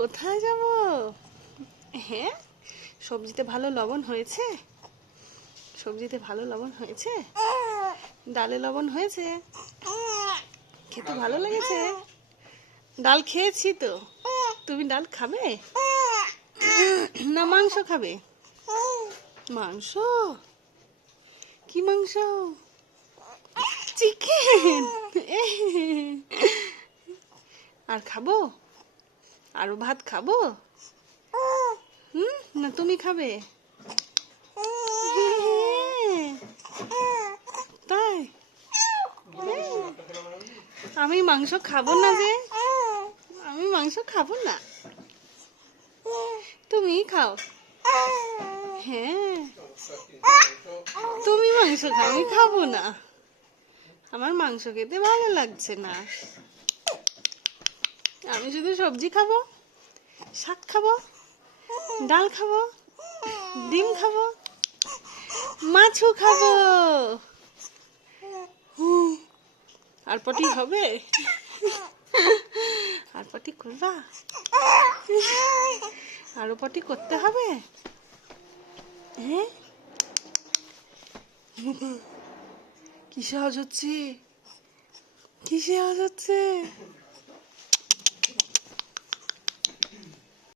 কোথায় যাব? হ্যাঁ, সবজিতে ভালো লবণ হয়েছে? সবজিতে ভালো লবণ হয়েছে? ডালে লবণ হয়েছে? খেতে ভালো লেগেছে? ডাল খেয়েছি তো। তুমি ডাল খাবে না মাংস খাবে? মাংস? কি মাংস? চিকেন? আর খাবো? আরো ভাত খাবো? না তুমি খাবে? তাই? আমি মাংস খাবো না যে। আমি মাংস খাবো না। তুমি খাও। হ্যাঁ, তুমি মাংস খাও, আমি খাবো না। আমার মাংস খেতে ভালো লাগছে না। আমি শুধু সবজি খাবো, শাক খাবো, ডাল খাবো, ডিম খাবো, মাছও খাবো। আর পটি হবে? আর পটি করবা? আরো পটি করতে হবে? হ্যাঁ, কিসে আওয়াজ হচ্ছে? কিসে আওয়াজ হচ্ছে?